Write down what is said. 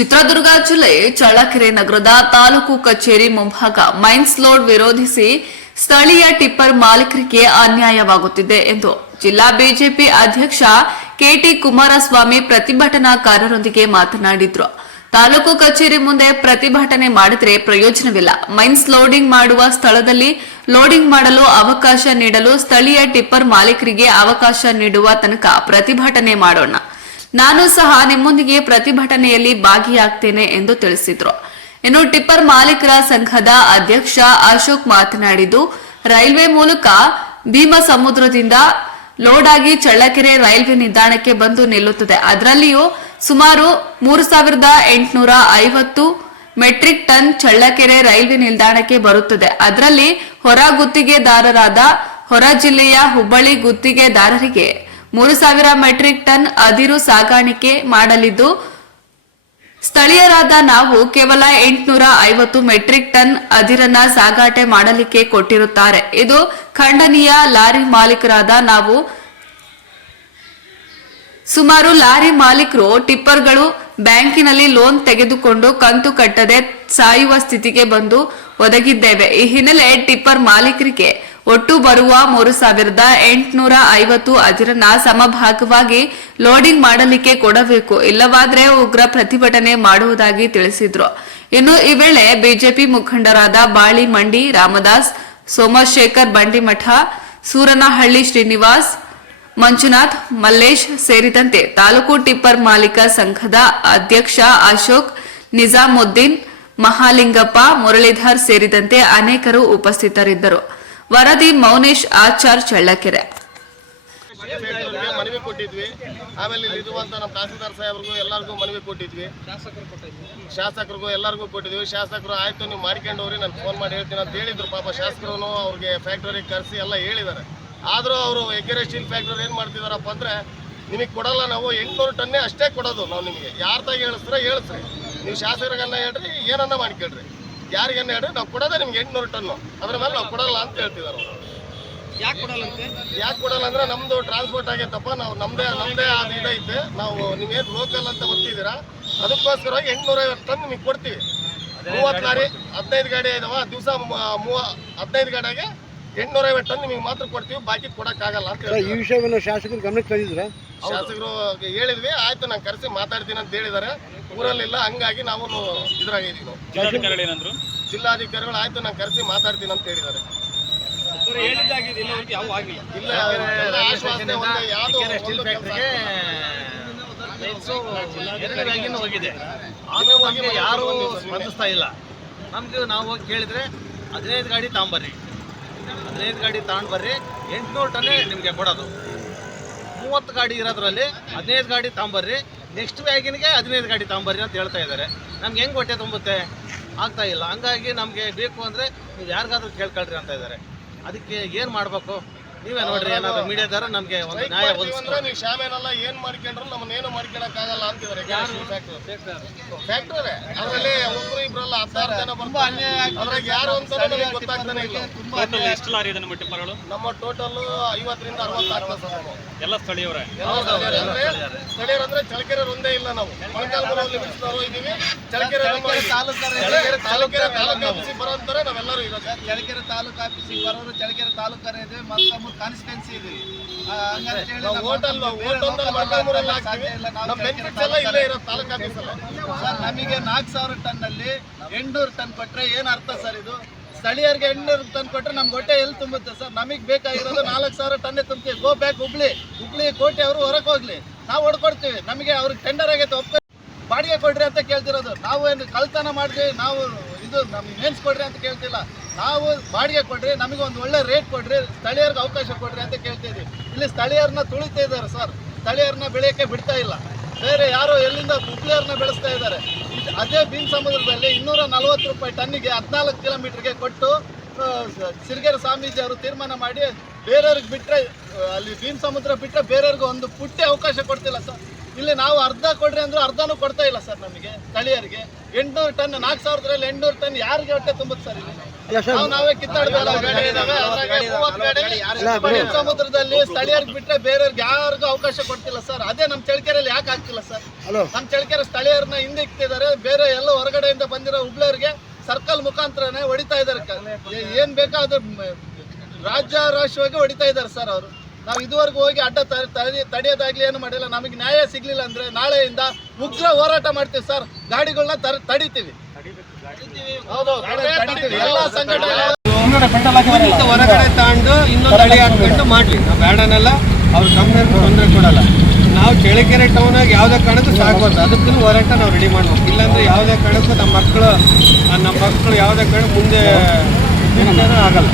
ಚಿತ್ರದುರ್ಗ ಜಿಲ್ಲೆ ಚಳ್ಳಕೆರೆ ನಗರದ ತಾಲೂಕು ಕಚೇರಿ ಮುಂಭಾಗ ಮೈನ್ಸ್ ಲೋಡ್ ವಿರೋಧಿಸಿ ಸ್ಥಳೀಯ ಟಿಪ್ಪರ್ ಮಾಲೀಕರಿಗೆ ಅನ್ಯಾಯವಾಗುತ್ತಿದೆ ಎಂದು ಜಿಲ್ಲಾ ಬಿಜೆಪಿ ಅಧ್ಯಕ್ಷ ಕೆಟಿ ಕುಮಾರಸ್ವಾಮಿ ಪ್ರತಿಭಟನಾಕಾರರೊಂದಿಗೆ ಮಾತನಾಡಿದ್ರು. ತಾಲೂಕು ಕಚೇರಿ ಮುಂದೆ ಪ್ರತಿಭಟನೆ ಮಾಡಿದ್ರೆ ಪ್ರಯೋಜನವಿಲ್ಲ. ಮೈನ್ಸ್ ಲೋಡಿಂಗ್ ಮಾಡುವ ಸ್ಥಳದಲ್ಲಿ ಲೋಡಿಂಗ್ ಮಾಡಲು ಅವಕಾಶ ನೀಡಲು ಸ್ಥಳೀಯ ಟಿಪ್ಪರ್ ಮಾಲೀಕರಿಗೆ ಅವಕಾಶ ನೀಡುವ ತನಕ ಪ್ರತಿಭಟನೆ ಮಾಡೋಣ. ನಾನು ಸಹ ನಿಮ್ಮೊಂದಿಗೆ ಪ್ರತಿಭಟನೆಯಲ್ಲಿ ಭಾಗಿಯಾಗ್ತೇನೆ ಎಂದು ತಿಳಿಸಿದ್ರು. ಇನ್ನು ಟಿಪ್ಪರ್ ಮಾಲೀಕರ ಸಂಘದ ಅಧ್ಯಕ್ಷ ಅಶೋಕ್ ಮಾತನಾಡಿದ್ದು, ರೈಲ್ವೆ ಮೂಲಕ ಭೀಮಸಮುದ್ರದಿಂದ ಲೋಡ್ ಆಗಿ ಚಳ್ಳಕೆರೆ ರೈಲ್ವೆ ನಿಲ್ದಾಣಕ್ಕೆ ಬಂದು ನಿಲ್ಲುತ್ತದೆ. ಅದರಲ್ಲಿಯೂ ಸುಮಾರು 3850 ಮೆಟ್ರಿಕ್ ಟನ್ ಚಳ್ಳಕೆರೆ ರೈಲ್ವೆ ನಿಲ್ದಾಣಕ್ಕೆ ಬರುತ್ತದೆ. ಅದರಲ್ಲಿ ಹೊರ ಗುತ್ತಿಗೆದಾರರಾದ ಹೊರ ಜಿಲ್ಲೆಯ ಹುಬ್ಬಳ್ಳಿ ಗುತ್ತಿಗೆದಾರರಿಗೆ 3000 ಮೆಟ್ರಿಕ್ ಟನ್ ಅದಿರು ಸಾಗಾಣಿಕೆ ಮಾಡಲಿದ್ದು, ಸ್ಥಳೀಯರಾದ ನಾವು ಕೇವಲ 850 ಮೆಟ್ರಿಕ್ ಟನ್ ಅದಿರನ್ನ ಸಾಗಾಟೆ ಮಾಡಲಿಕ್ಕೆ ಕೊಟ್ಟಿರುತ್ತಾರೆ. ಇದು ಖಂಡನೀಯ. ಲಾರಿ ಮಾಲೀಕರಾದ ನಾವು ಸುಮಾರು ಲಾರಿ ಮಾಲೀಕರು ಟಿಪ್ಪರ್ಗಳು ಬ್ಯಾಂಕಿನಲ್ಲಿ ಲೋನ್ ತೆಗೆದುಕೊಂಡು ಕಂತು ಕಟ್ಟದೆ ಸಾಯುವ ಸ್ಥಿತಿಗೆ ಬಂದು ಒದಗಿದ್ದೇವೆ. ಈ ಹಿನ್ನೆಲೆ ಟಿಪ್ಪರ್ ಮಾಲೀಕರಿಗೆ ಒಟ್ಟು ಬರುವ 3850 ಅದಿರನ್ನ ಸಮಭಾಗವಾಗಿ ಲೋಡಿಂಗ್ ಮಾಡಲಿಕ್ಕೆ ಕೊಡಬೇಕು, ಇಲ್ಲವಾದ್ರೆ ಉಗ್ರ ಪ್ರತಿಭಟನೆ ಮಾಡುವುದಾಗಿ ತಿಳಿಸಿದ್ರು. ಇನ್ನು ಈ ವೇಳೆ ಬಿಜೆಪಿ ಮುಖಂಡರಾದ ಬಾಳಿ ಮಂಡಿ ರಾಮದಾಸ್, ಸೋಮಶೇಖರ್ ಬಂಡಿಮಠ, ಸೂರನಹಳ್ಳಿ ಶ್ರೀನಿವಾಸ್, ಮಂಜುನಾಥ್, ಮಲ್ಲೇಶ್ ಸೇರಿದಂತೆ ತಾಲೂಕು ಟಿಪ್ಪರ್ ಮಾಲೀಕ ಸಂಘದ ಅಧ್ಯಕ್ಷ ಅಶೋಕ್, ನಿಜಾಮುದ್ದೀನ್, ಮಹಾಲಿಂಗಪ್ಪ, ಮುರಳೀಧರ್ ಸೇರಿದಂತೆ ಅನೇಕರು ಉಪಸ್ಥಿತರಿದ್ದರು. ವರದಿ ಮೌನೇಶ್ ಆಚಾರ್, ಚಳ್ಳಕೆರೆ. ಮನವಿ ಕೊಟ್ಟಿದ್ವಿ. ಆಮೇಲೆ ಇರುವಂತ ನಮ್ಮ ತಹಸೀಲ್ದಾರ್ ಸಾಹೇಬ್ರಿಗೂ ಎಲ್ಲರಿಗೂ ಮನವಿ ಕೊಟ್ಟಿದ್ವಿ, ಶಾಸಕರಿಗೂ ಎಲ್ಲರಿಗೂ ಕೊಟ್ಟಿದ್ವಿ. ಶಾಸಕರು ಆಯ್ತು ನೀವು ಮಾಡ್ಕೊಂಡು ಹೋಗ್ರಿ, ನಾನು ಫೋನ್ ಮಾಡಿ ಹೇಳ್ತೀನಿ ಅಂತ ಹೇಳಿದ್ರು. ಪಾಪ ಶಾಸಕರು ಅವ್ರಿಗೆ ಫ್ಯಾಕ್ಟರಿಗೆ ಕರೆಸಿ ಎಲ್ಲ ಹೇಳಿದ್ದಾರೆ. ಆದರೂ ಅವರು ಎಕೆರೆ ಸ್ಟೀಲ್ ಫ್ಯಾಕ್ಟರಿ ಏನು ಮಾಡ್ತಿದಾರಪ್ಪ ಅಂದರೆ, ನಿಮಗೆ ಕೊಡಲ್ಲ, ನಾವು 800 ಟನ್ನೇ ಅಷ್ಟೇ ಕೊಡೋದು ನಾವು ನಿಮಗೆ. ಯಾರ್ತಾಗ ಹೇಳಿಸ್ರೆ ಹೇಳಿಸ್ರಿ, ನೀವು ಶಾಸಕರಿಗನ್ನ ಹೇಳ್ರಿ, ಏನನ್ನ ಮಾಡ್ಕೊಳ್ರಿ, ಯಾರಿಗನ್ನ ಹೇಳ್ರಿ, ನಾವು ಕೊಡೋದೇ ನಿಮ್ಗೆ 800 ಟನ್ನು, ಅದ್ರ ಮೇಲೆ ನಾವು ಕೊಡಲ್ಲ ಅಂತ ಹೇಳ್ತಿದ್ದಾರೆ ಅವರು. ಯಾಕೆ ಕೊಡಲ್ಲ ಅಂದ್ರೆ ನಮ್ದು ಟ್ರಾನ್ಸ್ಪೋರ್ಟ್ ಆಗೈತಪ್ಪ, ನಾವು ನಮ್ದೇ ಅದು ಇದೈತೆ, ನಾವು ನೀವೇನು ಲೋಕಲ್ ಅಂತ ಗೊತ್ತಿದ್ದೀರಾ, ಅದಕ್ಕೋಸ್ಕರವಾಗಿ 850 ಟನ್ ನಿಮಗೆ ಕೊಡ್ತೀವಿ. 30 ಲಾರಿ 15 ಗಾಡಿ ಇದಾವ, ದಿವಸ 15 ಗಾಡಿಗೆ 850 ಟನ್ ನಿಮಗೆ ಮಾತ್ರ ಕೊಡ್ತೀವಿ, ಬಾಕಿ ಕೊಡಕ್ಕಾಗಲ್ಲ ಅಂತ ಹೇಳಿ. ಈ ವಿಷಯವನ್ನು ಶಾಸಕರು ಗಮನಕ್ಕೆ ತಂದಿದ್ರ? ಶಾಸಕರು ಹೇಳಿದ್ವಿ, ಆಯ್ತು ನಾನು ಕರೆಸಿ ಮಾತಾಡ್ತೀನಿ ಅಂತ ಹೇಳಿದ್ದಾರೆ. ಊರಲ್ಲಿಲ್ಲ, ಹಂಗಾಗಿ ನಾವು ಇದ್ರಾಗಿದ್ದೀವಿ. ಜಿಲ್ಲಾಧಿಕಾರಿಗಳು ಆಯ್ತು ನಾನು ಕರೆಸಿ ಮಾತಾಡ್ತೀನಿ ಅಂತ ಹೇಳಿದ್ದಾರೆ. ಯಾರು ಸ್ಪಂದಿಸ್ತಾ ಇಲ್ಲ ನಮ್ಗೆ. ನಾವು ಹೋಗಿ ಕೇಳಿದ್ರೆ 15 ಗಾಡಿ ತಗೊಂಬರ್ರಿ, 15 ಗಾಡಿ ತಗೊಂಡು ಬರ್ರಿ, 800 ಟನ್ನೇ ನಿಮಗೆ ಕೊಡೋದು. 30 ಗಾಡಿ ಇರೋದ್ರಲ್ಲಿ 15 ಗಾಡಿ ತಗೊಂಬರ್ರಿ, ನೆಕ್ಸ್ಟ್ ವ್ಯಾಗಿನ್ಗೆ 15 ಗಾಡಿ ತಗೊಂಬರ್ರಿ ಅಂತ ಹೇಳ್ತಾ ಇದ್ದಾರೆ. ನಮ್ಗೆ ಹೆಂಗೆ ಹೊಟ್ಟೆ ತುಂಬುತ್ತೆ? ಆಗ್ತಾ ಇಲ್ಲ. ಹಂಗಾಗಿ ನಮಗೆ ಬೇಕು ಅಂದರೆ ನೀವು ಯಾರಿಗಾದ್ರೂ ಕೇಳ್ಕೊಳ್ರಿ ಅಂತ ಇದ್ದಾರೆ. ಅದಕ್ಕೆ ಏನು ಮಾಡಬೇಕು ನೀವೇ ನೋಡ್ರಿ, ಏನಾದ್ರು ಮೀಡಿಯಾದಾರ ನಮಗೆ ಒಂದು ನ್ಯಾಯ ಒದಗಿಸ್ತಾರೆ. ನೀವು ಶಾಮೇನೆಲ್ಲ ಏನು ಮಾಡ್ಕೊಂಡ್ರು ನಮ್ಮನ್ನೇನು ಮಾಡ್ಕೊಳಕ್ಕಾಗಲ್ಲ ಅಂತಿದ್ದಾರೆ. ಫ್ಯಾಕ್ಟ್ರಿ ಅದರಲ್ಲಿ ಒಬ್ಬರು ಇಬ್ಬರಲ್ಲ 16 ಜನ ಬರ್ತಾರೆ. ಅದ್ರಾಗ ಯಾರು ಅಂತ ನಮಗೆ ಗೊತ್ತಾಗ್ತಾನೆ ಇಲ್ಲ. ಎಷ್ಟು ಲಾರಿ ಇದೆ ನಮ್ಮ ಟಿಪ್ಪರ್ಗಳು? ನಮ್ಮ ಟೋಟಲ್ 50 ರಿಂದ 60 ಆಗ್ತದೆ ಸರ್. ಎಲ್ಲ ಸ್ಥಳೀಯರೇ? ಸ್ಥಳೀಯರಂದ್ರೆ ಚಳ್ಳಕೆರೆ ಒಂದೇ ಇಲ್ಲ, ನಾವು ಮೊಳಕಾಲ್ಮೂರಲ್ಲಿ ಬಿಡಿಸಿದವರು ಇದ್ದೀವಿ. ಚಳ್ಳಕೆರೆ ತಾಲೂಕು ಆಫೀಸಿಗೆ ಬರೋಂತಾರೆ ನಾವೆಲ್ಲರೂ ಇರೋದು. ಚಳ್ಳಕೆರೆ ತಾಲೂಕು ಆಫೀಸಿಗೆ ಬರೋರು ಚಳ್ಳಕೆರೆ ತಾಲೂಕರೇ ಇದೆ, ಮತ್ತು ಕಾನ್ಸ್ಟಿಟ್ಯೂನ್ಸಿ ಇದೆ. ಹೋಟೆಲ್ ಮೊಳಕಾಲ್ಮೂರಲ್ಲಿ ಹಾಕ್ತೀವಿ. ನಮ್ಮ ಬೆನಿಫಿಟ್ಸ್ ಎಲ್ಲ ಇಲ್ಲೇ ಇರೋದು ತಾಲೂಕು ಆಫೀಸಲ್ಲ. ಸರ್ ನಮಗೆ 4000 ಟನ್ನಲ್ಲಿ 800 ಟನ್ ಕೊಟ್ಟರೆ ಏನು ಅರ್ಥ ಸರ್? ಇದು ಸ್ಥಳೀಯರಿಗೆ 800 ಟನ್ ಕೊಟ್ಟರೆ ನಮ್ಗೆ ಹೊಟ್ಟೆ ಎಲ್ಲಿ ತುಂಬುತ್ತೆ ಸರ್? ನಮಗೆ ಬೇಕಾಗಿರೋದು 4000 ಟನ್ನೇ ತುಂಬ್ತೀವಿ. ಗೋ ಬ್ಯಾಕ್ ಹುಬ್ಳಿ ಕೋಟೆ ಅವರು ಹೊರಗೆ ಹೋಗ್ಲಿ, ನಾವು ಹೊಡ್ಕೊಡ್ತೀವಿ. ನಮಗೆ ಅವ್ರಿಗೆ ಟೆಂಡರ್ ಆಗೈತೆ, ಬಾಡಿಗೆ ಕೊಡ್ರಿ ಅಂತ ಕೇಳ್ತಿರೋದು. ನಾವು ಏನು ಕಳ್ತನ ಮಾಡ್ತೀವಿ? ನಾವು ಇದು ನಮ್ಗೆ ಮೇನ್ಸ್ ಕೊಡ್ರಿ ಅಂತ ಕೇಳ್ತಿಲ್ಲ. ನಾವು ಬಾಡಿಗೆ ಕೊಡ್ರಿ, ನಮಗೆ ಒಂದು ಒಳ್ಳೆ ರೇಟ್ ಕೊಡ್ರಿ, ಸ್ಥಳೀಯರಿಗೆ ಅವಕಾಶ ಕೊಡ್ರಿ ಅಂತ ಕೇಳ್ತಿದ್ವಿ. ಇಲ್ಲಿ ಸ್ಥಳೀಯರನ್ನ ತುಳಿತಾ ಇದ್ದಾರೆ ಸರ್, ಸ್ಥಳೀಯರನ್ನ ಬೆಳೆಯೋಕ್ಕೆ ಬಿಡ್ತಾ ಇಲ್ಲ. ಬೇರೆ ಯಾರೋ ಎಲ್ಲಿಂದ ಹುಬ್ಳಿಯವ್ರನ್ನ ಬೆಳೆಸ್ತಾ ಇದ್ದಾರೆ. ಅದೇ ಭೀಮಸಮುದ್ರದಲ್ಲಿ 240 ರೂಪಾಯಿ ಟನ್ನಿಗೆ 14 ಕಿಲೋಮೀಟರ್ಗೆ ಕೊಟ್ಟು ಸಿರಿಗೆರೆ ಸ್ವಾಮೀಜಿ ಅವರು ತೀರ್ಮಾನ ಮಾಡಿ ಬೇರೆಯವ್ರಿಗೆ ಬಿಟ್ಟರೆ, ಅಲ್ಲಿ ಭೀಮಸಮುದ್ರ ಬಿಟ್ಟರೆ ಬೇರೆಯವ್ರಿಗೆ ಒಂದು ಪುಟ್ಟಿ ಅವಕಾಶ ಕೊಡ್ತಿಲ್ಲ ಸರ್. ಇಲ್ಲಿ ನಾವು ಅರ್ಧ ಕೊಡ್ರಿ ಅಂದ್ರೆ ಅರ್ಧನೂ ಕೊಡ್ತಾ ಇಲ್ಲ ಸರ್ ನಮಗೆ ಸ್ಥಳೀಯರಿಗೆ. 800 ಟನ್ 4000ರಲ್ಲಿ 800 ಟನ್ ಯಾರಿಗೆ ಹೊಟ್ಟೆ ತುಂಬುತ್ತೆ ಸರ್? ಇಲ್ಲಿ ನಾವೇ ಕಿತ್ತಾಡಬೇಕು. ಸಮುದ್ರದಲ್ಲಿ ಸ್ಥಳೀಯರಿಗೆ ಬಿಟ್ಟರೆ ಬೇರೆಯವ್ರಿಗೆ ಯಾರಿಗೂ ಅವಕಾಶ ಕೊಡ್ತಿಲ್ಲ ಸರ್. ಅದೇ ನಮ್ಮ ಚಳ್ಳಕೆರೆಯಲ್ಲಿ ಯಾಕೆ ಆಗ್ತಿಲ್ಲ ಸರ್? ನಮ್ಮ ಚಳ್ಳಕೆರೆ ಸ್ಥಳೀಯರನ್ನ ಹಿಂದೆ ಇಕ್ತಿದ್ದಾರೆ, ಕಡೆಯಿಂದ ಬಂದಿರೋ ಹುಬ್ಳಿಯವ್ರಿಗೆ ಸರ್ಕಲ್ ಮುಖಾಂತರನೇ ಹೊಡಿತಾ ಇದ್ದಾರೆ. ಏನ್ ಬೇಕಾದ್ರೂ ರಾಜ್ಯವಾಗಿ ಹೊಡಿತಾ ಇದ್ದಾರೆ ಸರ್ ಅವರು. ನಾವು ಇದುವರೆಗೂ ಹೋಗಿ ಅಡ್ಡ ತಡೆಯೋದಾಗ್ಲಿ ಏನು ಮಾಡಿಲ್ಲ. ನಮಗೆ ನ್ಯಾಯ ಸಿಗ್ಲಿಲ್ಲ ಅಂದ್ರೆ ನಾಳೆಯಿಂದ ಉಗ್ರ ಹೋರಾಟ ಮಾಡ್ತೀವಿ ಸರ್. ಗಾಡಿಗಳನ್ನ ತಡಿತೀವಿ. ಎಲ್ಲಾ ಸಂಘಟನೆ ಹೊರಗಡೆ ತಗೊಂಡು ಇನ್ನೊಂದು ಅಡಿ ಹಾಕೊಂಡು ಮಾಡ್ಲಿ, ನಾವು ಬೇಡನಲ್ಲ, ಅವ್ರ ಕಂಪ್ನಿಯವ್ರಿಗೆ ತೊಂದರೆ ಕೊಡಲ್ಲ. ನಾವು ಚಳ್ಳಕೆರೆ ಟೌನಾಗ ಯಾವುದೇ ಕಾರಣಕ್ಕೂ ಸಾಗಬಾರ್ದು, ಅದಕ್ಕೂ ಹೋರಾಟ ನಾವು ರೆಡಿ ಮಾಡ್ಬೇಕು. ಇಲ್ಲಾಂದ್ರೆ ಯಾವುದೇ ಕಾರಣಕ್ಕೂ ನಮ್ಮ ಮಕ್ಕಳು ಯಾವುದೇ ಕಾರಣ ಮುಂದೆ ಆಗಲ್ಲ.